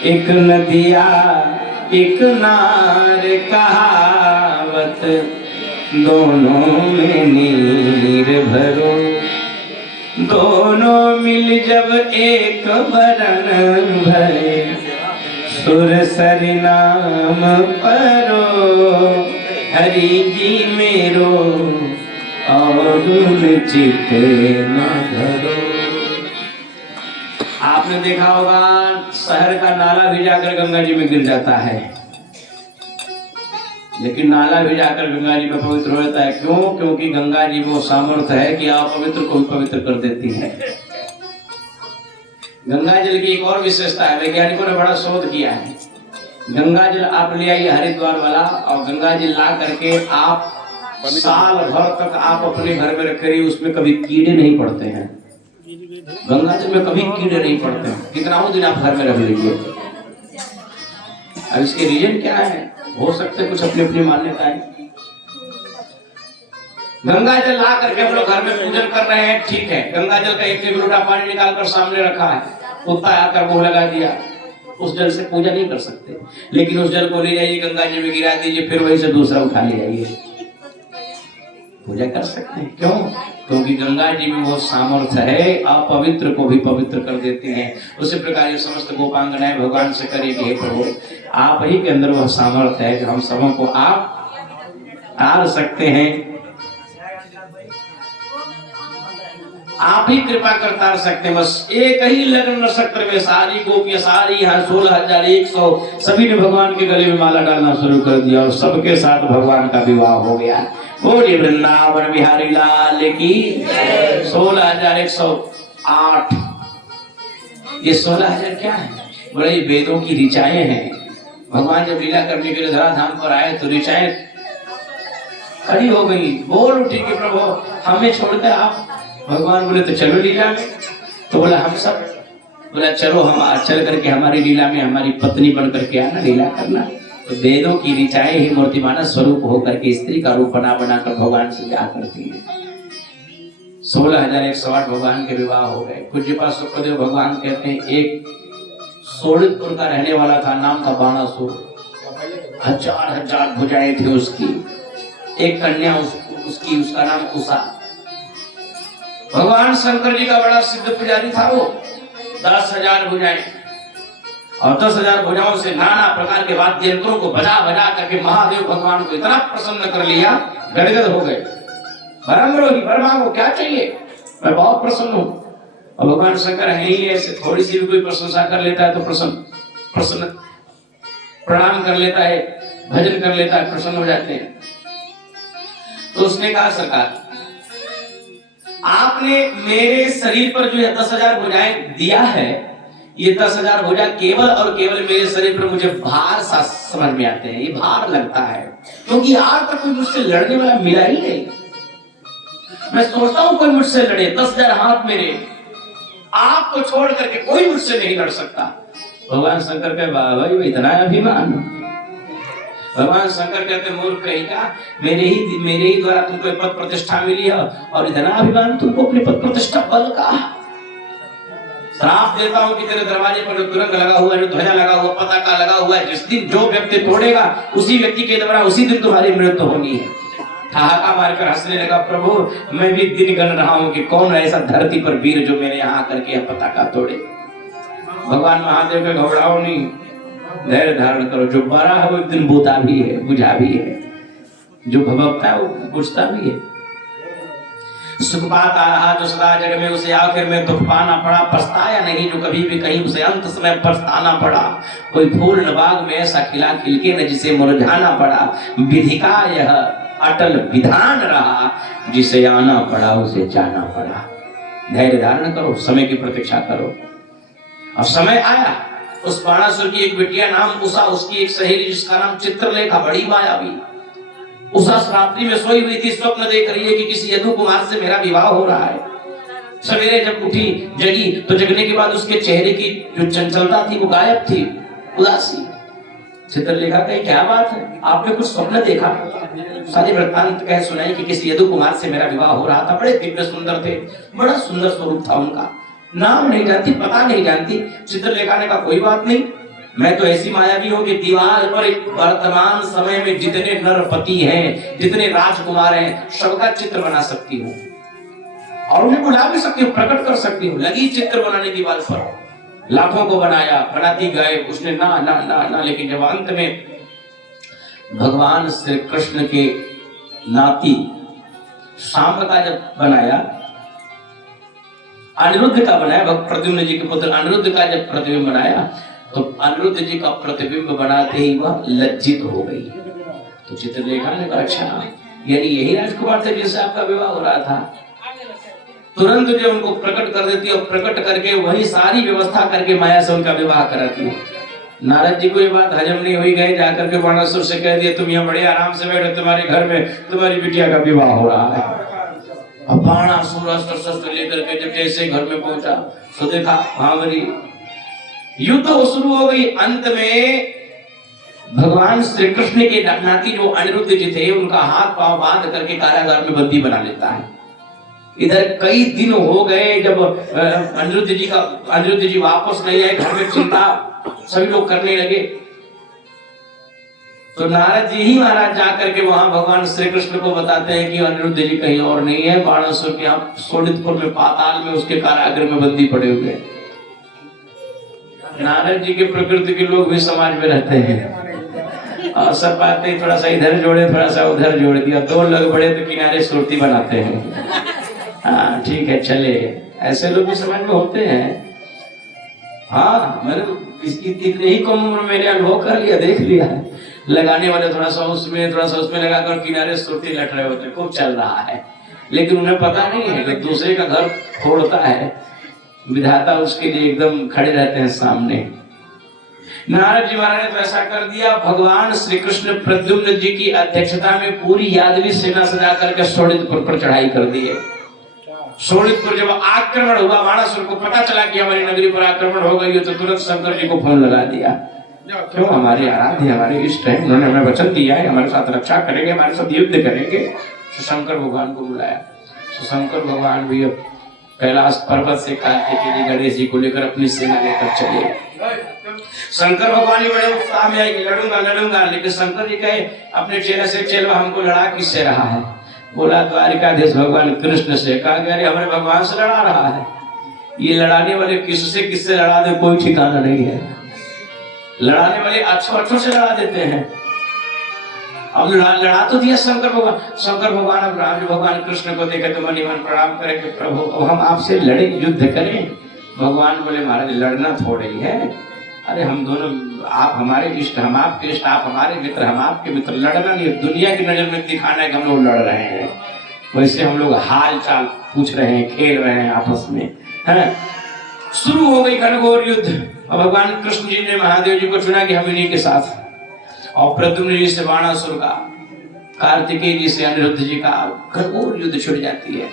एक नदिया एक नार कहावत, दोनों में नीर भरो। दोनों मिल जब एक बरन भरे, सुर सरि नाम परो। हरि जी मेरो और चित न धरो। आपने देखा होगा शहर का नाला भी जाकर गंगा जी में गिर जाता है, लेकिन नाला भी जाकर गंगा जी में पवित्र हो जाता है। क्यों? क्योंकि गंगा जी में वो सामर्थ्य है कि आप पवित्र को भी पवित्र कर देती है। गंगा जल की एक और विशेषता है, वैज्ञानिकों ने बड़ा शोध किया है। गंगा जल आप ले आइए हरिद्वार वाला, और गंगा जल ला करके आप साल भर तक आप अपने घर में रख रही, उसमें कभी कीड़े नहीं पड़ते हैं। गंगा जल में कभी कीड़े नहीं पड़ते हैं। कितना दिन आप घर में रख लीजिए। अब इसके रीजन क्या है? हो सकते कुछ अपनी अपनी मान्यताएं। गंगा जल ला करके हम लोग घर में पूजन कर रहे हैं, ठीक है। गंगा जल का एक लोटा पानी निकालकर सामने रखा है, कुत्ता आकर मुंह लगा दिया, उस जल से पूजा नहीं कर सकते। लेकिन उस जल को ले जाइए गंगा जी में गिरा दीजिए, फिर वहीं से दूसरा उठा ले जाइए, पूजा कर सकते हैं। क्यों? क्योंकि गंगा जी में वो सामर्थ्य है, आप पवित्र को भी पवित्र कर देते हैं। उसी प्रकार ये समस्त गोपांगनाएं भगवान से करेगी, हे प्रभु आप ही के अंदर वह सामर्थ्य है जो हम सबों को आप तार सकते हैं, आप ही कृपा कर तार सकते हैं। बस एक ही लग्न नक्षत्र में सारी गोपियां, सारी यहाँ 16,100 सभी ने भगवान के गले में माला डालना शुरू कर दिया, और सबके साथ भगवान का विवाह हो गया। बोलिए वृंदावन बिहारी लाल की। 16,108। ये 16,000 क्या है? बड़े वेदों की ऋचाएं हैं। भगवान जब लीला करने के लिए धराधाम पर आए तो ऋचाएं खड़ी हो गई, बोल उठी कि प्रभु हमें छोड़कर आप। भगवान बोले तो चलो लीला में। तो बोला हम सब, बोला चलो हम चल करके हमारी लीला में हमारी पत्नी बन करके आना, लीला करना। तो वेदों की ऋचाएं ही मूर्तिमान स्वरूप होकर के स्त्री का रूप बना बनाकर भगवान से जा करती है। 16,108 भगवान के विवाह हो गए। पूज्यपाद सुखदेव भगवान कहते हैं एक सोनितपुर का रहने वाला था, नाम था बाणासुर। 1000 भुजाएं थी उसकी। एक कन्या उसकी, उसका नाम उषा। भगवान शंकर जी का बड़ा सिद्ध पुजारी था वो। 10,000 भुजाएं, और 10,000 भुजाओं से नाना प्रकार के वाद्य यंत्रों को बजा बजा करके महादेव भगवान को इतना प्रसन्न कर लिया, गदगद हो गए। बरंगरोही वर मांगो, क्या चाहिए, मैं बहुत प्रसन्न हूँ। और भगवान शंकर है ही ऐसे, थोड़ी सी भी कोई प्रशंसा कर लेता है तो प्रसन्न प्रणाम कर लेता है, भजन कर लेता है, प्रसन्न हो जाते हैं। तो उसने कहा सरकार आपने मेरे शरीर पर जो 10,000 भुजाएं दिया है, ये 10,000 भुजा केवल और केवल मेरे शरीर पर मुझे भार सा समझ में आते हैं, ये भार लगता है, क्योंकि आज तक कोई मुझसे लड़ने वाला मिला ही नहीं। मैं सोचता हूं कोई मुझसे लड़े, 10,000 हाथ मेरे, आपको छोड़ करके कोई मुझसे नहीं लड़ सकता। भगवान शंकर के भाई इतना अभिमान। भगवान शंकर कहते मूर्ख कहेगा, मेरे ही द्वारा तुमको पद प्रतिष्ठा मिली है, और इतना अभिमान तुमको अपने पद प्रतिष्ठा बल का। श्राप देता हूं कि तेरे दरवाजे पर जो तुरंग लगा हुआ है, जो ध्वजा लगा हुआ, पताका लगा हुआ है, जिस दिन जो व्यक्ति तोड़ेगा उसी व्यक्ति के द्वारा उसी दिन तुम्हारी मृत्यु होनी है। ठहाका मारकर हंसने लगा, प्रभु मैं भी दिन गण रहा हूं कि कौन ऐसा धरती पर वीर जो मेरे यहाँ करके पताका तोड़े। भगवान महादेव के घबराओ नहीं, धैर्य धारण करो, जो बड़ा है वो एक दिन बूता भी है, बुझा भी है, जो भभकता है वो बुझता भी है। सुख बात आ रहा जो सदा जग में, उसे आखिर में दुख पाना पड़ा, पछताया नहीं जो कभी भी कहीं, उसे अंत समय पछताना पड़ा। कोई फूल न बाग में ऐसा खिला खिलके न जिसे मुरझाना पड़ा, विधि का यह अटल विधान रहा, जिसे आना पड़ा उसे जाना पड़ा। धैर्य धारण करो, समय की प्रतीक्षा करो। अब समय आया, उस बाणासुर की एक बिटिया नाम उषा, उसकी एक सहेली जिसका नाम चित्रलेखा, बड़ी मायावी। उषा रात्रि में सोई हुई थी, स्वप्न देख रही है कि किसी यदु कुमार से मेरा विवाह हो रहा है। सवेरे जब उठी जगी तो जगने के बाद उसके चेहरे की जो चंचलता थी वो गायब थी, उदासी। चित्रलेखा कही क्या बात है, आपने कुछ स्वप्न देखा? सारी वृत्तांत कह सुनाई कि किसी यदु कुमार से मेरा विवाह हो रहा था, बड़े दिव्य सुंदर थे, बड़ा सुंदर स्वरूप था उनका, नाम नहीं जानती, पता नहीं जानती। चित्रलेखा ने कहा कोई बात नहीं, मैं तो ऐसी मायावी हूं कि दीवार पर वर्तमान समय में जितने नरपति हैं, जितने राजकुमार हैं, सबका चित्र बना सकती हूँ और उन्हें बुला भी सकती हूँ, प्रकट कर सकती हूँ। लगी चित्र बनाने दीवार पर, लाखों को बनाया, बनाती गए, उसने ना ना ना ना, लेकिन जब अंत में भगवान श्री कृष्ण के नाती शांब का जब बनाया, अनिरुद्ध का बनाया, प्रद्युम्न जी के पुत्र अनिरुद्ध का जब प्रतिबिंब बनाया, तो अनिरुद्ध जी का प्रतिबिंब बनाते ही वह लज्जित हो गई। तो चित्रलेखा ने कहा, अच्छा यानी यही राजकुमार थे जिससे आपका विवाह हो रहा था। तुरंत जो उनको प्रकट कर देती और प्रकट करके वही सारी व्यवस्था करके माया से उनका विवाह कराती है। नारद जी को ये बात हजम नहीं हुई, गए जाकर के बाणासुर से कह दिया, तुम यहाँ बड़े आराम से बैठो, तुम्हारे घर में तुम्हारी बिटिया का विवाह हो रहा है। अब बाणासुर अस्त्र शस्त्र लेकर के जब जैसे घर में पहुंचा तो देखा महाबली युद्ध शुरू हो गई। अंत में भगवान श्री कृष्ण के नाती जो अनिरुद्ध जी थे, उनका हाथ पांव बांध करके कारागार में बंदी बना लेता है। इधर कई दिन हो गए, जब अनिरुद्ध जी वापस नहीं आए, घर में चिंता सभी लोग करने लगे। तो नारद जी ही महाराज जाकर के वहां भगवान श्री कृष्ण को बताते हैं कि अनिरुद्ध जी कहीं और नहीं है, बाणासुर के यहाँ शोणितपुर में पाताल में उसके कारागृह में बंदी पड़े हुए। नारद जी के प्रकृति के लोग भी समाज में रहते हैं, अवसर पाते ही थोड़ा सा इधर जोड़े, थोड़ा सा उधर जोड़ दिया, दो लोग बड़े तो किनारे सुरती बनाते हैं। हाँ ठीक है चले, ऐसे लोग भी समाज में होते हैं। हाँ मैंने इसकी इतने ही कम उम्र में मैंने अनुभव कर लिया, देख लिया है। लगाने वाले थोड़ा सा उसमें लगाकर किनारे सुरती लट रहे होते, खूब चल रहा है, लेकिन उन्हें पता नहीं है कि दूसरे का घर फोड़ता है, विधाता उसके लिए एकदम खड़े रहते हैं सामने। नारद जी महाराज ने तो ऐसा कर दिया, भगवान श्री कृष्ण प्रद्युम्न जी की अध्यक्षता में पूरी यादवी सेना सजा करके शोणितपुर पर चढ़ाई कर दी है। शोणितपुर जब आक्रमण हुआ, बाणासुर को पता चला कि हमारी नगरी पर आक्रमण हो गई है, तो तुरंत शंकर जी को फोन लगा दिया। क्यों, हमारे आराध्य हमारे इष्ट है, उन्होंने हमें वचन दिया है हमारे साथ रक्षा करेंगे, हमारे साथ युद्ध करेंगे। तो शंकर भगवान को बुलाया। तो शंकर भगवान भी अब कैलाश पर्वत से कार्तिकेय जी गणेश जी को लेकर अपनी सेना लेकर चले। शंकर भगवान ही बड़े उत्साह में आए कि लड़ूंगा लड़ूंगा, लेकिन शंकर जी कहे अपने चेला से, चेला हमको लड़ा किससे रहा है? बोला द्वारिकाधीश भगवान कृष्ण से। कहा कि अरे हमारे भगवान से लड़ा रहा है, ये लड़ाने वाले किससे लड़ा दे कोई ठिकाना नहीं है। लड़ाने वाले अच्छों से लड़ा देते हैं। अब लड़ा तो दिया शंकर भगवान। शंकर भगवान अब राम भगवान कृष्ण को देखे तो मन प्रणाम करे कि प्रभु अब हम आपसे लड़े, युद्ध करें। भगवान बोले महाराज लड़ना थोड़े ही है, अरे हम दोनों, आप हमारे इष्ट, हम आपके इष्ट, आप हमारे मित्र, हम आपके मित्र। लड़ना नहीं, दुनिया की नजर में दिखाना है कि हम लोग लड़ रहे हैं, वैसे हम लोग हाल चाल पूछ रहे हैं, खेल रहे हैं आपस में, है। शुरू हो गई घनघोर युद्ध। और भगवान कृष्ण जी ने महादेव जी को चुना कि हम इन्हीं के साथ, और प्रद्युम्न जी से बाणासुर का, कार्तिकेय जी से अनिरुद्ध जी का घनघोर युद्ध छिड़ जाती है।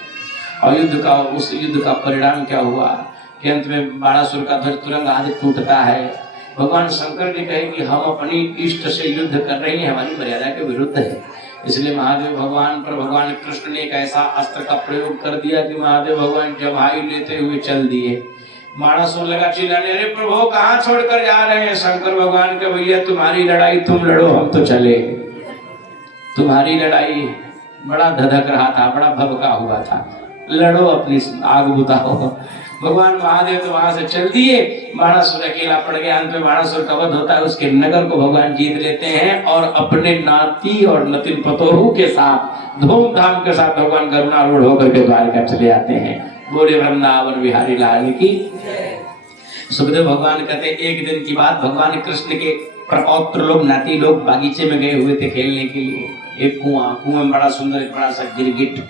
और उस युद्ध का परिणाम क्या हुआ कि अंत में बाणासुर का ध्वज तुरंग आदि टूटता है। भगवान शंकर जी कहे कि हम अपनी इष्ट से युद्ध कर रहे हैं, हमारी मर्यादा के विरुद्ध है। इसलिए महादेव भगवान पर भगवान कृष्ण ने एक ऐसा अस्त्र का प्रयोग कर दिया कि महादेव भगवान जमाई लेते हुए चल दिए। बाणासुर लगा चिल्लाने, अरे प्रभु कहाँ छोड़कर जा रहे हैं? शंकर भगवान के भैया तुम्हारी लड़ाई तुम लड़ो, हम तो चले। तुम्हारी लड़ाई बड़ा धधक रहा था, बड़ा भभका हुआ था, लड़ो अपनी आग बुझाओ। भगवान महादेव तो वहां से चल दिए, बाणासुर अकेला पड़ गया। अंत में बाणासुर का वध होता है, उसके नगर को भगवान जीत लेते हैं और अपने नाती और नतिन पतोहू के साथ धूमधाम के साथ भगवान गरुणारूढ़ होकर के द्वारका चले आते हैं। बोले वृंदावन बिहारी लाल की। सुखदेव भगवान कहते एक दिन की बात, भगवान कृष्ण के प्रपौत्र लोग, नाती लोग बागीचे में गए हुए थे खेलने के लिए। एक कुआं में बड़ा सुंदर एक बड़ा सा गिरगिट,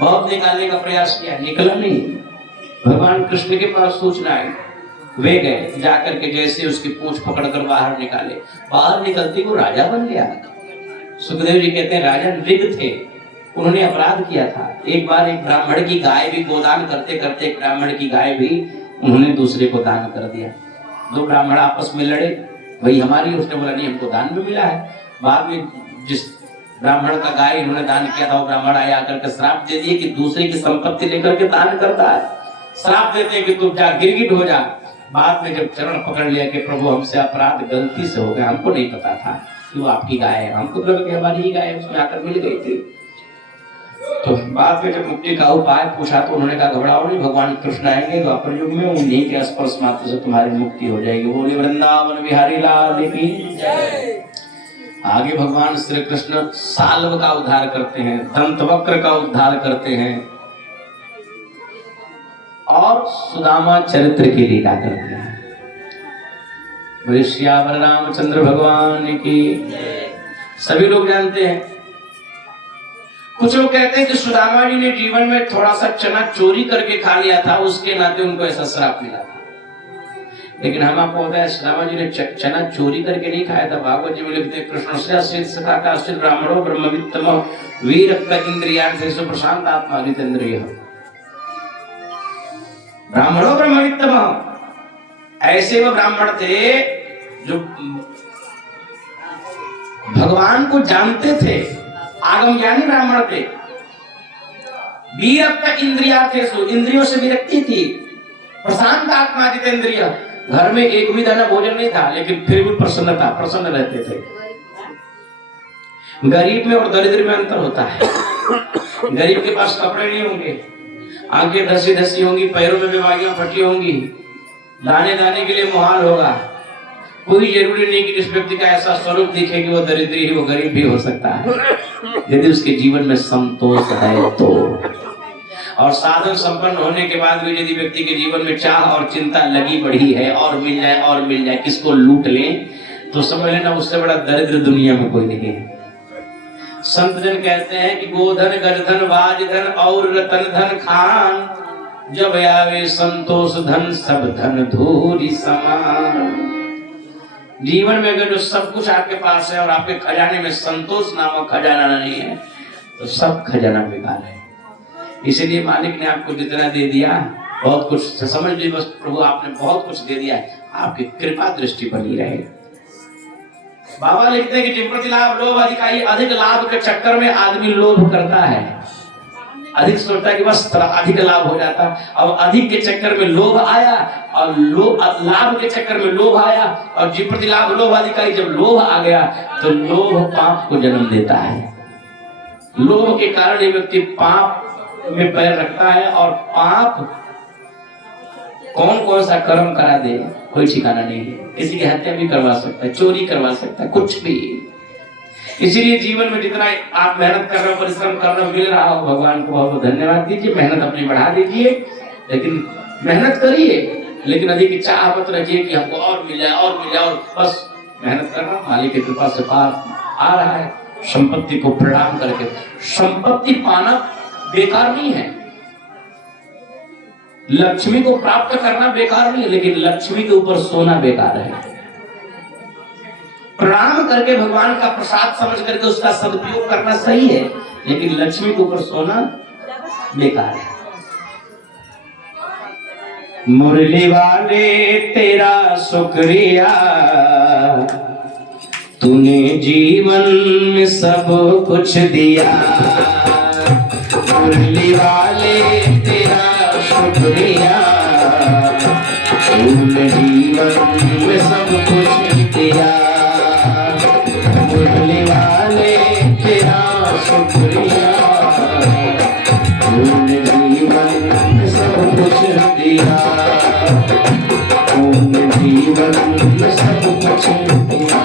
बहुत निकालने का प्रयास किया, निकला नहीं। भगवान कृष्ण के पास सूचना आई, वे गए, जाकर के जैसे उसकी पूंछ पकड़कर बाहर निकाले, बाहर निकलते वो राजा बन गया। सुखदेव जी कहते हैं राजा नृग थे, उन्होंने अपराध किया था। एक बार एक ब्राह्मण की गाय भी गोदान करते करते एक ब्राह्मण की गाय भी उन्होंने दूसरे को दान कर दिया। दो ब्राह्मण आपस में लड़े, वही हमारी, उसने बोला नहीं हमको दान भी मिला है। बाद में जिस ब्राह्मण का गाय इन्होंने दान किया था, वो ब्राह्मण आया आकर के श्राप दे दिए कि दूसरे की संपत्ति लेकर के दान करता है। श्राप देते हैं कि तुम जा गिरगिट हो जा। बाद में जब चरण पकड़ लिया कि प्रभु हमसे अपराध गलती से हो गया, हमको नहीं पता था कि वो आपकी गाय है, हमको लगा कि हमारी ही गाय है, उसमें आकर मिल गई थी। तो बाद में जब मुक्ति का उपाय पूछा तो उन्होंने कहा घबराओ नहीं, भगवान कृष्ण आएंगे द्वापर युग में, उन्हीं के स्पर्श मात्र से तुम्हारी मुक्ति हो जाएगी। बोले वृंदावन बिहारी लाल की जय। आगे भगवान श्री कृष्ण साल्व का उद्धार करते हैं, दंतवक्र का उद्धार करते हैं और सुदामा चरित्र की लीला करते हैं। श्यावर रामचंद्र भगवान की सभी लोग जानते हैं। कुछ लोग कहते हैं कि सुदामा जी ने जीवन में थोड़ा सा चना चोरी करके खा लिया था, उसके नाते उनको ऐसा श्राप मिला था। लेकिन हम आपको बताया सुदामा जी ने चना चोरी करके नहीं खाया था। भागवत जी में लिखते हैं कृष्ण से आश्रित सखा का आश्रित ब्राह्मणों ब्रह्मवित्तम वीरक्त इंद्रियार्थेषु प्रशांत आत्मा जितेंद्रिय। ब्राह्मणों ब्रह्मवित्तम, ऐसे वो ब्राह्मण थे जो भगवान को जानते थे, आगम ज्ञानी ब्राह्मण थे। विरक्त इंद्रियार्थेषु, इंद्रियों से विरक्ति थी। प्रशांत आत्मा जितेंद्रिय, घर में एक भी दाना भोजन नहीं था लेकिन फिर भी प्रसन्नता, प्रसन्न रहते थे। गरीब में और दरिद्र में अंतर होता है। गरीब के पास कपड़े नहीं होंगे, आंखें धसी धसी होंगी, पैरों में बीमारियां फटी होंगी, दाने दाने के लिए मुहाल होगा। कोई जरूरी नहीं कि जिस व्यक्ति का ऐसा स्वरूप दिखे कि वो दरिद्र ही वो गरीब भी हो सकता है, यदि उसके जीवन में संतोष है तो। और साधन संपन्न होने के बाद भी यदि व्यक्ति के जीवन में चाह और चिंता लगी बढ़ी है, और मिल जाए और मिल जाए, किसको लूट लें, तो समझ लेना उससे बड़ा दरिद्र दुनिया में कोई नहीं है। संत जन कहते हैं कि गोधन गजधन वाजधन और रतन धन खान, जब आवे संतोष धन सब धन धूरी समान। जीवन में अगर जो सब कुछ आपके पास है और आपके खजाने में संतोष नामक खजाना नहीं है तो सब खजाना बेकार है। इसीलिए मालिक ने आपको जितना दे दिया, बहुत कुछ समझ ली, बस प्रभु आपने बहुत कुछ दे दिया है, आपकी कृपा दृष्टि बनी रहे। बाबा लिखते हैं कि जिन प्रति लाभ लोभ अधिकारी, अधिक लाभ के चक्कर में आदमी लोभ करता है, अधिक सोचता है कि बस अधिक लाभ हो जाता। अब अधिक के चक्कर में लोभ आया और लाभ के चक्कर में लोभ आया, और जिन प्रति लाभ लोभ अधिकारी, जब लोभ आ गया तो लोभ पाप को जन्म देता है। लोभ के कारण ये व्यक्ति पाप में पैर रखता है, और पाप कौन कौन सा कर्म करा दे कोई ठिकाना नहीं है। किसी की हत्या भी करवा सकता है, चोरी करवा सकता है, कुछ भी। इसीलिए जीवन में जितना आप मेहनत कर रहे हो, परिश्रम कर रहे हो, मिल रहा हो, भगवान को बहुत धन्यवाद दीजिए, मेहनत अपनी बढ़ा दीजिए, लेकिन मेहनत करिए, लेकिन अधिक इच्छा मत रखिए कि हमको और मिल जाए और मिल जाए, और बस मेहनत करना, मालिक की कृपा से पार आ रहा है। संपत्ति को प्रणाम करके, संपत्ति पाना बेकार नहीं है, लक्ष्मी को प्राप्त करना बेकार नहीं है, लेकिन लक्ष्मी के ऊपर सोना बेकार है। प्रणाम करके भगवान का प्रसाद समझ करके उसका सदुपयोग करना सही है, लेकिन लक्ष्मी के ऊपर सोना बेकार है। मुरली वाले तेरा शुक्रिया, तूने जीवन में सब कुछ दिया। मुरली वाले तेरा शुक्रिया, तूने जीवन में सब कुछ दिया। मुरली वाले तेरा शुक्रिया, तूने जीवन में सब कुछ दिया। तूने जीवन में सब कुछ दिया।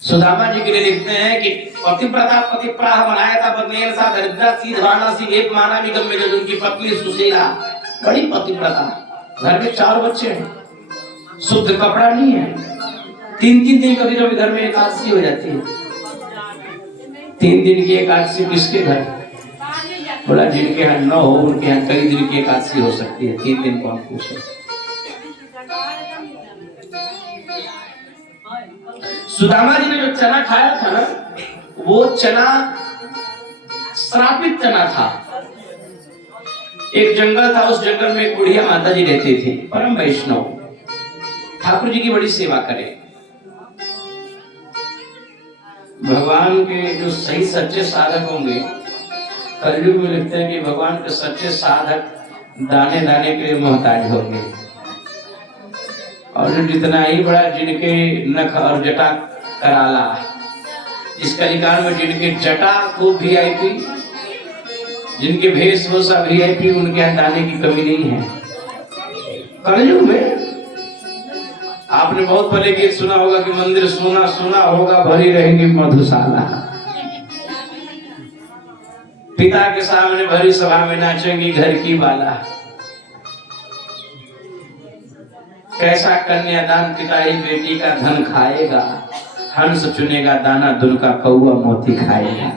सुदामा जी के लिए लिखते हैं कि पतिव्रता पतिप्राह बनाया था बदनेर सा दरिद्रा सीध वाराणसी एक माना निगम में, जो उनकी पत्नी सुशीला बड़ी पतिव्रता, घर में 4 बच्चे हैं, शुद्ध कपड़ा नहीं है, 3-3 दिन कभी कभी घर में एकादशी हो जाती है। 3 दिन की एकादशी किसके घर? बोला जिनके यहाँ न हो उनके यहाँ कई दिन की एकादशी हो सकती है, 3 दिन को हम पूछे। सुदामा जी ने जो चना खाया था ना, वो चना श्रापित चना था। एक जंगल था, उस जंगल में एक बुढ़िया माता जी रहती थी, परम वैष्णव, ठाकुर जी की बड़ी सेवा करे। भगवान के जो सही सच्चे साधक होंगे, कलयुग में लिखते हैं कि भगवान के सच्चे साधक दाने दाने के लिए मोहताज होंगे। और जितना ही बड़ा जिनके नख और जटा कराला, इस कलिकाल में जिनके जटा को VIP, जिनके वेशभूषा VIP, उनके यहाँ दाने की कमी नहीं है। कलयुग में आपने बहुत पहले गीत सुना होगा कि मंदिर सोना सोना होगा, भरी रहेंगी मधुशाला। पिता के सामने भरी सभा में नाचेंगी घर की बाला। कैसा कन्यादान, पिता ही बेटी का धन खाएगा, हंस चुनेगा दाना दुन का कौआ मोती खाएगा।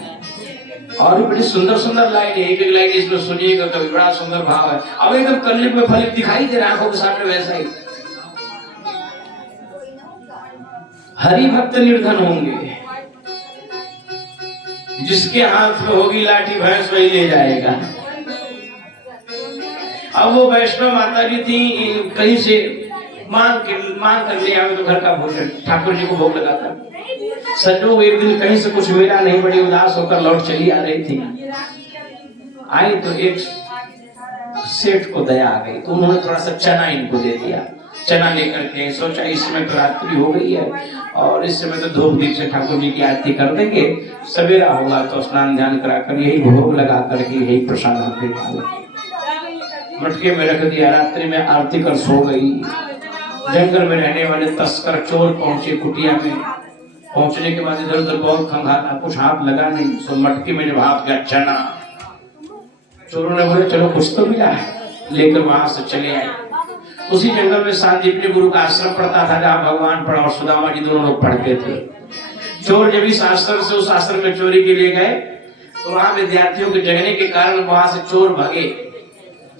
और बड़ी सुंदर सुंदर लाइन है, एक एक लाइन इसमें सुनिएगा कभी, बड़ा सुंदर भाव है। अब एकदम कलयुग में फलित दिखाई दे रहा है आंखों के सामने वैसा ही। हरि भक्त निर्धन होंगे, जिसके हाथ में होगी लाठी भैंस वही ले जाएगा। अब वो वैष्णव माता जी थी, कहीं से मांग कर ले आवे तो घर का भोजन ठाकुर जी को भोग लगाता। संजोग एक दिन कहीं से कुछ मिला नहीं, बड़ी उदास होकर लौट चली आ रही थी। आई तो एक सेठ को दया आ गई, तो उन्होंने थोड़ा सा चना इनको दे दिया। चना लेकर के सोचा इस समय तो रात्रि हो गई है और इस समय तो धूप दीप से ठाकुर जी की आरती कर देंगे, सवेरा होगा तो स्नान ध्यान कराकर यही भोग लगा करके यही प्रसाद हमके खाए। मटके में रख दिया, रात्रि में आरती कर सो गई। जंगल में रहने वाले तस्कर चोर पहुंचे कुटिया में। पहुंचने के बाद इधर उधर बहुत खंगाला, कुछ हाथ लगा नहीं, सो मटके में जब हाथ गया चना, चोरों ने बोले चलो कुछ तो मिला है, लेकर वहां से चले आए। उसी जंगल में सांदीपनी गुरु का आश्रम पड़ता था, जहाँ भगवान पढ़ा और सुदामा जी दोनों लोग पढ़ते थे। चोर जब इस आश्रम से उस आश्रम में चोरी के लिए गए तो वहां विद्यार्थियों के जगने के कारण वहां से चोर भागे।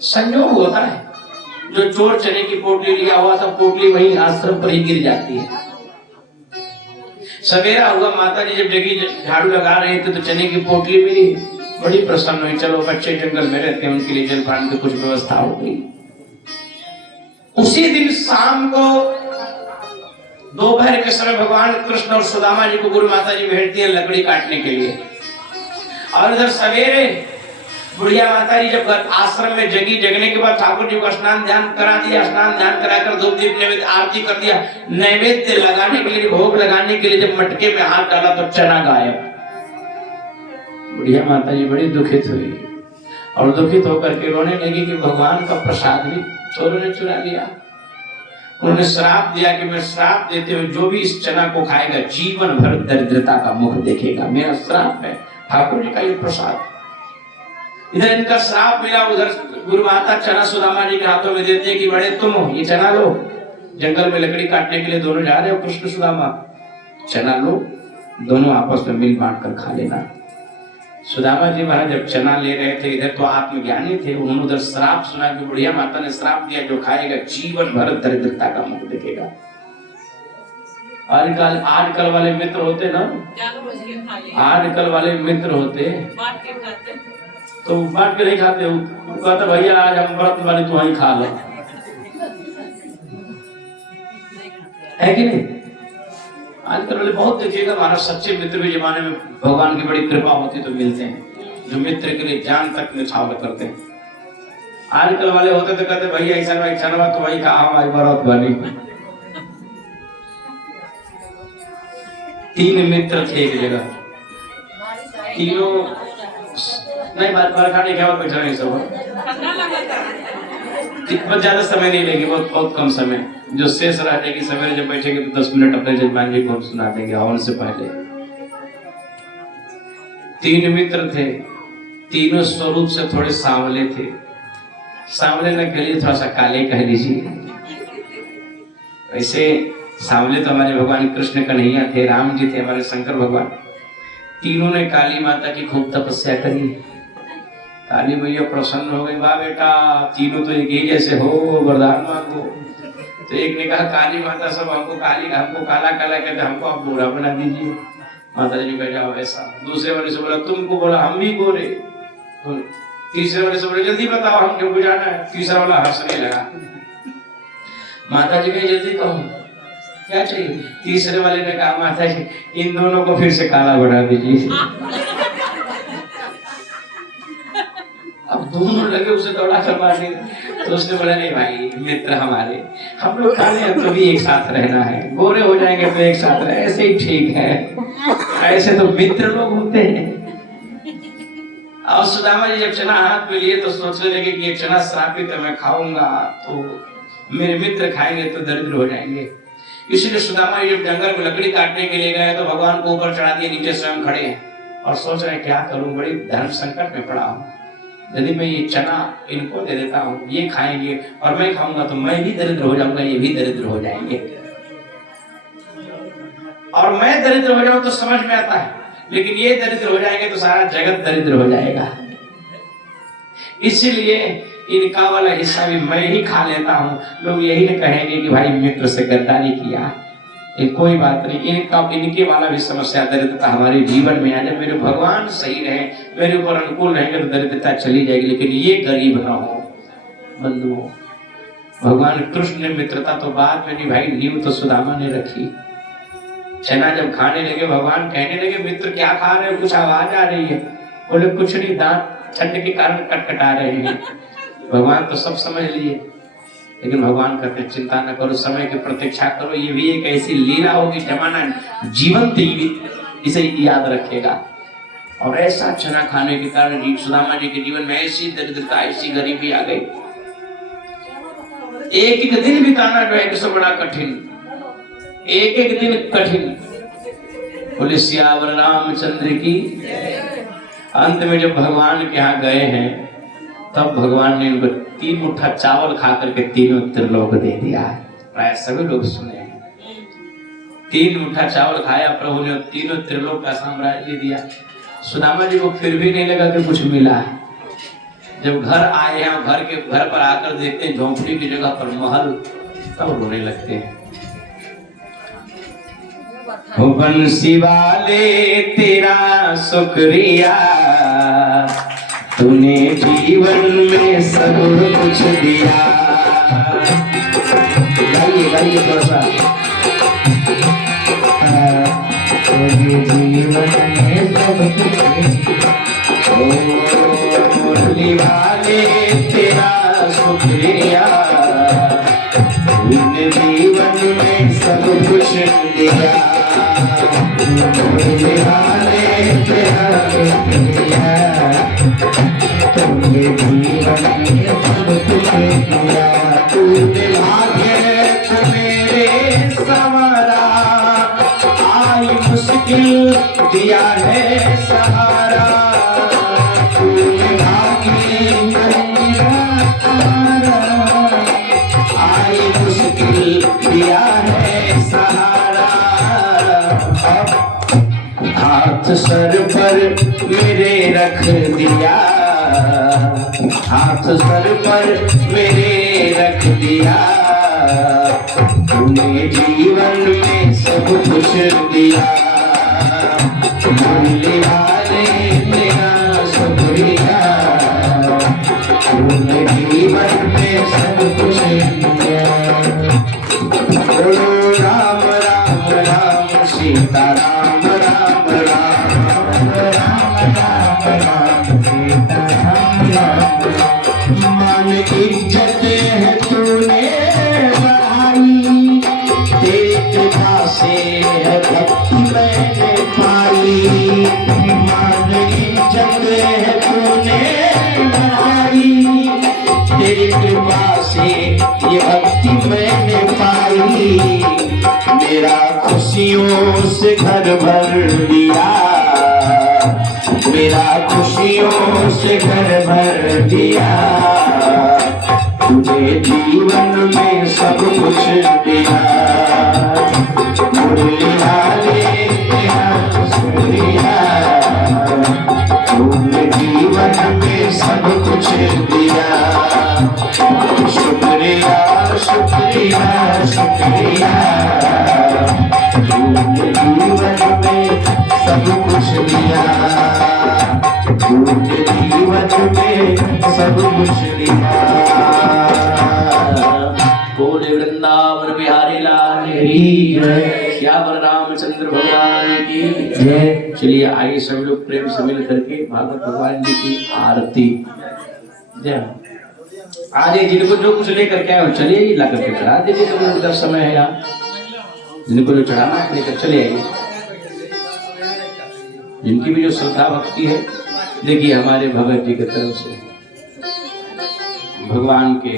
संयोग होता है, जो चोर चने की पोटली लिया हुआ था, पोटली वही आश्रम पर ही गिर जाती है। सवेरा हुआ, माता जी जब जगी झाड़ू लगा रहे थे तो चने की पोटली मिली, बड़ी प्रसन्न हुई। चलो बच्चे जंगल में रहते हैं, उनके लिए जल पानी की कुछ व्यवस्था हो गई। उसी दिन शाम को दोपहर के समय भगवान कृष्ण और सुदामा जी को गुरु माता जी भेजती है लकड़ी काटने के लिए। और इधर सवेरे बुढ़िया माता जी जब आश्रम में जगी, जगने के बाद ठाकुर जी को स्नान ध्यान करा दिया। स्नान ध्यान कराकर धूप दीप नैवेद्य आरती कर दिया। नैवेद्य लगाने के लिए, भोग लगाने के लिए जब मटके में हाथ डाला तो चना गायब। बुढ़िया माता जी बड़ी दुखित हुई और दुखित होकर के रोने लगी कि भगवान का प्रसाद भी चोरों ने चुरा लिया। उन्होंने श्राप दिया कि मैं श्राप देते हुए जो भी इस चना को खाएगा जीवन भर दरिद्रता का मुख देखेगा। मेरा श्राप है, ठाकुर जी का ये प्रसाद। इधर इनका श्राप मिला, उधर गुरु माता चना सुदामा जी के हाथों में देते हैं कि बड़े तुम हो, ये चना लो। जंगल में लकड़ी काटने के लिए दोनों जा रहे हो, कृष्ण सुदामा, चना लो, दोनों आपस में मिल बांट कर खा लेना। सुदामा जी महाराज जब चना ले रहे थे, इधर तो आत्मज्ञानी थे, उन्होंने उधर श्राप सुना कि बुढ़िया माता ने श्राप दिया जो खाएगा जीवन भर दरिद्रता का मुख देखेगा। आजकल वाले मित्र होते ना, आजकल वाले मित्र होते तो बांट के नहीं खाते। वो कहता भैया आज हम व्रत वाले तो वहीं खा लो, है कि नहीं? आजकल वाले बहुत देखिएगा, हमारा सच्चे मित्र भी जमाने में भगवान की बड़ी कृपा होती तो मिलते हैं, जो मित्र के लिए जान तक निछावर करते हैं। आजकल वाले होते तो कहते भैया ऐसा भाई चनवा तो वही खा, हमारी व्रत वाली। 3 मित्र थे एक जगह, तीनों नहीं बात बरखा नहीं क्या बैठा नहीं सब, बहुत ज्यादा समय नहीं लेंगे, बहुत कम समय, जो शेष रह जाएगी सवेरे जब बैठेंगे तो 10 मिनट अपने जजमान जी को सुना देंगे हवन से पहले। 3 मित्र थे, तीनों स्वरूप से थोड़े सांवले थे। सांवले न कह लीजिए, थोड़ा सा काले कह लीजिए। वैसे सांवले तो हमारे भगवान कृष्ण कन्हैया थे, राम जी थे, हमारे शंकर भगवान। तीनों ने काली माता की खूब तपस्या करी। काली मैया प्रसन्न हो गई, वाह बेटा तीनों तो एक ही जैसे हो, वरदान मांगो। तो एक ने कहा काली माता सब हमको काला काला कहते, हमको आप गोरा बना दीजिए। माता जी कह जाओ ऐसा। दूसरे वाले से बोला तुमको, बोला हम भी गोरे। तीसरे वाले से बोले जल्दी बताओ हम क्यों जाना है। तीसरा वाला हंसने लगा। माता जी कहे जल्दी कहो क्या चाहिए। तीसरे वाले ने कहा माता जी इन दोनों को फिर से काला बना दीजिए। अब दोनों लगे उसे दौड़ा कर मारने, तो उसने बोला नहीं भाई मित्र हमारे, हम लोग काले हैं तो भी एक साथ रहना है, गोरे हो जाएंगे तो एक साथ रहे, ऐसे ही ठीक है, ऐसे तो मित्र लोग होते हैं। और सुदामा जी जब चना हाथ में लिए तो सोचने लगे कि ये चना श्रापित है, मैं खाऊंगा तो मेरे मित्र खाएंगे तो दरिद्र हो जाएंगे। इसीलिए सुदामा जी जब जंगल में लकड़ी काटने के लिए गए तो भगवान को ऊपर चढ़ा दिए, नीचे स्वयं खड़े हैं और सोच रहे हैं क्या करूं, बड़ी धर्म संकट में पड़ा हूं, यदि मैं ये चना इनको दे देता हूँ, ये खाएंगे और मैं खाऊंगा तो मैं भी दरिद्र हो जाऊंगा, ये भी दरिद्र हो जाएंगे, और मैं दरिद्र हो जाऊं तो समझ में आता है, लेकिन ये दरिद्र हो जाएंगे तो सारा जगत दरिद्र हो जाएगा। इसीलिए इनका वाला हिस्सा भी मैं ही खा लेता हूँ। लोग यही नहीं कहेंगे कि भाई मित्र से गद्दारी किया, ये कोई बात नहीं, इनके वाला भी समस्या दरिद्रता हमारे जीवन में आ जाए। मेरे भगवान सही रहे, मेरे ऊपर अनुकूल रहेंगे तो दरिद्रता चली जाएगी, लेकिन ये गरीब ना हो। बंधुओं, भगवान कृष्ण ने मित्रता तो बाद में निभाई, नींव तो सुदामा ने रखी। चना जब खाने लगे भगवान कहने लगे मित्र क्या खा रहे हो, कुछ आवाज आ रही है, बोले कुछ नहीं, दांत ठंड के कारण कटकटा रहे हैं। भगवान तो सब समझ लिए, लेकिन भगवान कहते चिंता न करो, समय की प्रतीक्षा करो, ये भी एक ऐसी लीला होगी, जमाना जीवंत इसे याद रखेगा। और ऐसा चना खाने के कारण सुदामा जी के जीवन में ऐसी दरिद्रता, ऐसी गरीबी आ गई, एक एक दिन बिताना जो है सबसे बड़ा कठिन, एक एक दिन कठिन। बोले सियावर रामचंद्र की। अंत में जब भगवान के यहाँ गए हैं तब भगवान ने उनको 3 मुट्ठा चावल खा करके तीनों त्रिलोक दे दिया है। प्राय सभी लोग सुने हैं, 3 मुट्ठा चावल खाया प्रभु ने, तीनों त्रिलोक का साम्राज्य दिया। सुदामा जी को फिर भी नहीं लगा कि कुछ मिला है। जब घर आए हैं, घर पर आकर देखते हैं झोंपड़ी की जगह पर महल, तब रोने लगते हैं। बंसी वाले तेरा शुक्रिया, तूने जीवन में सब कुछ दिया। गाइए थोड़ा सा। जीवन में सब कुछ, मुरली वाले तेरा शुक्रिया, तूने जीवन में सब कुछ दिया। मुरली वाले तेरा शुक्रिया, तूने जीवन में सब कुछ दिया। तूने भाग्य को मेरे संवारा, आई मुश्किल दिया है सहारा। तूने भाग्य को मेरा संवारा, आई मुश्किल दिया है सहारा। हाथ सर पर मेरे रख दिया, हाथ सर पर मेरे रख दिया। तूने जीवन में सब कुछ दिया। मुरली वाले तेरा शुक्रिया, तूने जीवन में सब कुछ दिया। बोलो राम राम राम सीता राम, राम राम राम राम सीता राम। मान इज्जत है तूने बढ़ाई, तेरी कृपा से है भक्ति मैंने पाई। मान इज्जत है तूने बढ़ाई, तेरी कृपा से ये भक्ति मैंने पाई। मेरा खुशियों से घर भर दिया, मेरा खुशियों से घर भर दिया। तुझे जीवन में सब कुछ दिया। मुरली वाले तेरा शुक्रिया, तुझे जीवन में सब कुछ दिया। शुक्रिया शुक्रिया शुक्रिया, तुझे जीवन में सब कुछ दिया। तुझे जीवन में सब कुछ दिया। बोले वृंदावन बिहारी लाल की जय, श्यावर रामचंद्र भगवान की जय। चलिए आइए सब लोग प्रेम से मिल करके भागवत भगवान जी की आरती आज जिनको जो कुछ लेकर के आए चलिए ला करके चढ़ा दीजिए, तो उधर समय है यहाँ, जिनको जो चढ़ाना है लेकर चले आइए। जिनकी भी जो श्रद्धा भक्ति है, देखिए हमारे भगत जी की तरफ से भगवान के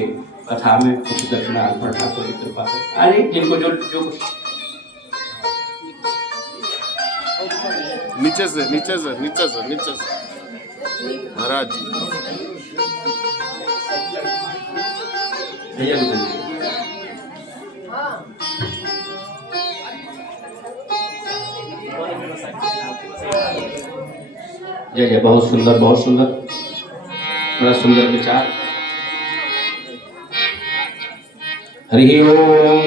कथा में कुछ दक्षिणा अर्पण ठाकुर की कृपा से अरे जिनको जो जो नीचे से नीचे से नीचे से नीचे से महाराज जय जय, बहुत सुंदर बहुत सुंदर, बड़ा सुंदर विचार। हरि ओम।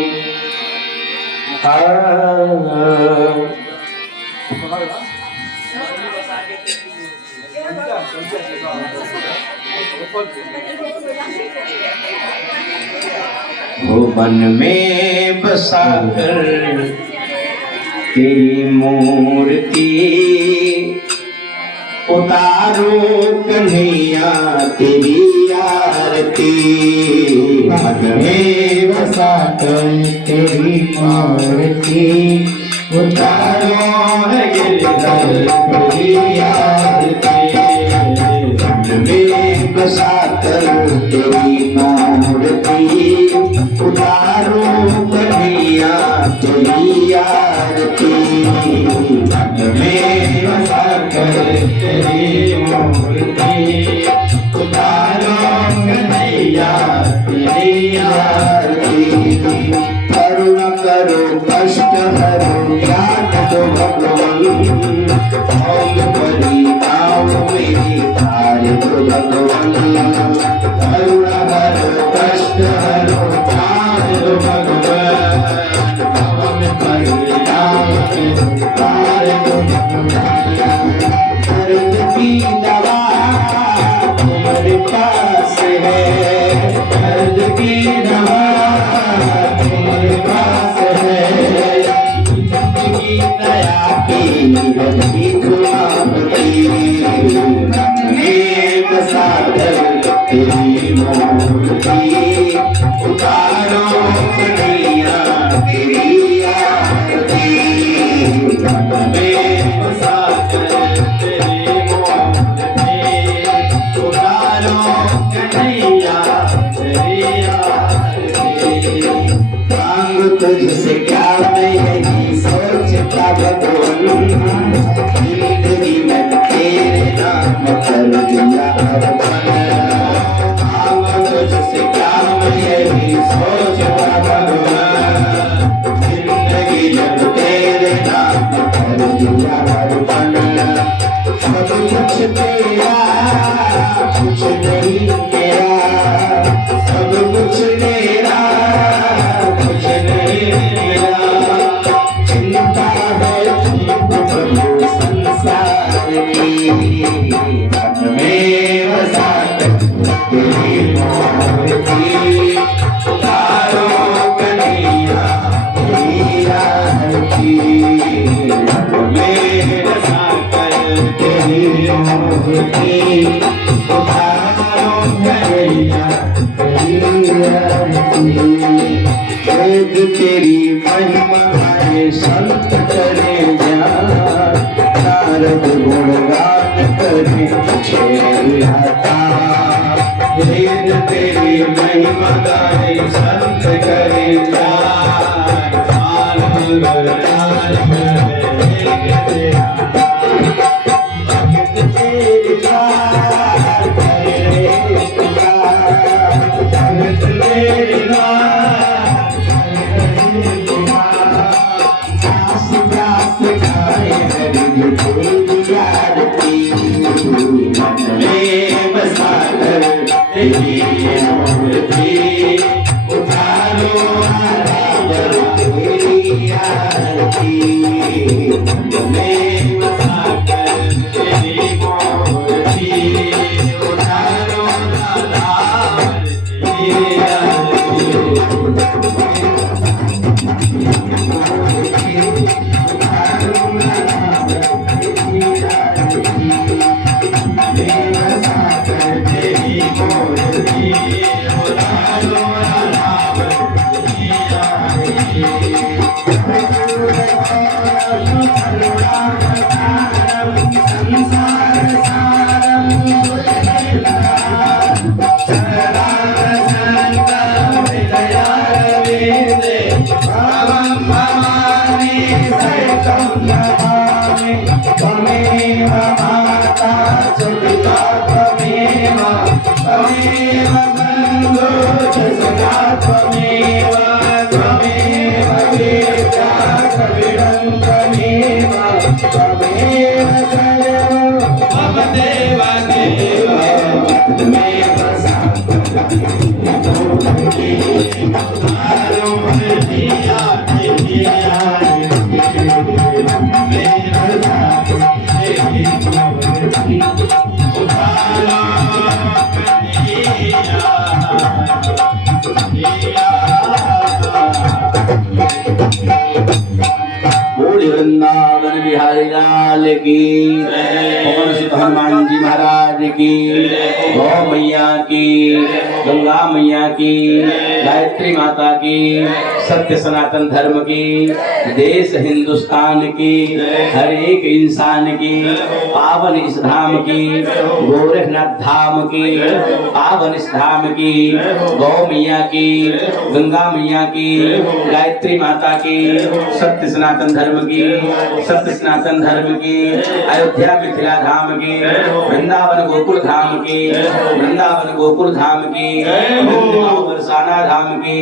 वो मन में बसा कर तेरी मूर्ति, उतारो कन्हैया तेरी आरती। मन में बसा कर तेरी मूर्ति, उतारो गिरधर तेरी आरती। मन में बसा कर तेरी मूर्ति, उतारो कन्हैया तेरी आरती। मन में बसा कर तेरी मूर्ति, उतारो कन्हैया तेरी आरती। करुण करो कष्ट हरो ज्ञान दो भगवान, ओम परी आओ मेरी तार दो भगवान। करुण हरो कष्ट हरो ज्ञान दो भगवान, ओम परी आओ मेरी तार दो भगवान। दर्द की दवा तुम्हारे पास है, दर्द की दवा तुम्हारे पास है। जिंदगी दया की बंदी गुलाबी, में बसा कर तेरी मूर्ति, उतारो कन्हैया तेरी आरती। में बसा कर तेरी मूर्ति, उतारो कन्हैया तेरी आरती। मांग तुझसे क्या मैं यही सोचता भगवान, जिंदगी में तेरे नाम कर दिया अर्पण। मांग तुझसे क्या मैं यही सोचता भगवान, जिंदगी में तेरे नाम कर दिया अर्पण। सब कुछ तेरा कुछ नहीं मेरा, सब कुछ तेरा कुछ नहीं मेरा। चिंता है तुमको प्रभु संसार की, मन में बसा कर तेरी मूर्ति, उतारो कन्हैया तेरी आरती। मन में बसा कर तेरी मूर्ति, उतारो कन्हैया तेरी आरती। वेद तेरी महिमा है संत करे ज्ञान, नारद गुणगान करे तुझे आता। वेद तेरी महिमा गाए संत करे ज्ञान, नारद गुणगान करे तेरा। भक्त तेरी बात करे पुकार, भक्त तेरी बात करे पुकार। दास दास गाए हरि तेरी आरती। मन में बसा कर तेरी मूर्ति, उतारो तेरी आरती। मन में बसा कर तेरी मूर्ति, उतारो तेरी आरती। तेरी त्वमेव बन्धो सदा त्वमेव त्वमेव वेद्या द्रविडं त्वमेव त्वमेव सर्वं मम देव देव त्वमेव वृंदावन बिहारी लाल की, पवन सुत हनुमान जी महाराज की, गौ मैया की, गंगा मैया की, गायत्री माता की, सत्य सनातन धर्म की, देश हिंदुस्तान की, हर एक इंसान की, पावन इस धाम की, गोरखनाथ धाम की, पावन इस धाम की, गौ मैया की, गंगा मैया की, गायत्री माता की, सत्य सनातन धर्म की, सत्य सनातन धर्म की, अयोध्या मिथिला धाम की, वृंदावन गोकुल धाम की, वृंदावन गोकुल धाम की, गांव बरसाना धाम की,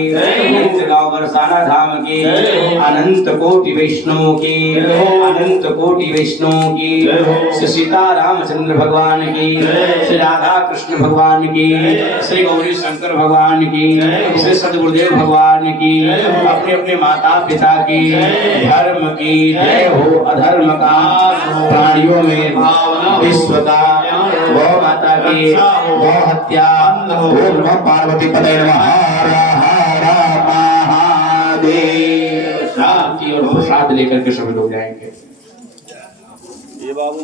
गांव बरसाना धाम की, अनंत कोटि वैष्णव की, अनंत कोटि वैष्णव की, श्री सीता रामचंद्र भगवान की, श्री राधा कृष्ण भगवान की, श्री गौरी शंकर भगवान की, श्री सदगुरुदेव भगवान की, अपने अपने माता पिता की, धर्म की जय हो, अधर्म का प्राणियों में विश्व का, गौ माता की गौ हत्या, ओम नमः पार्वती पते नमः, हर हर महादेव। शांति और प्रसाद लेकर के सभी लोग जाएंगे। ये बाबू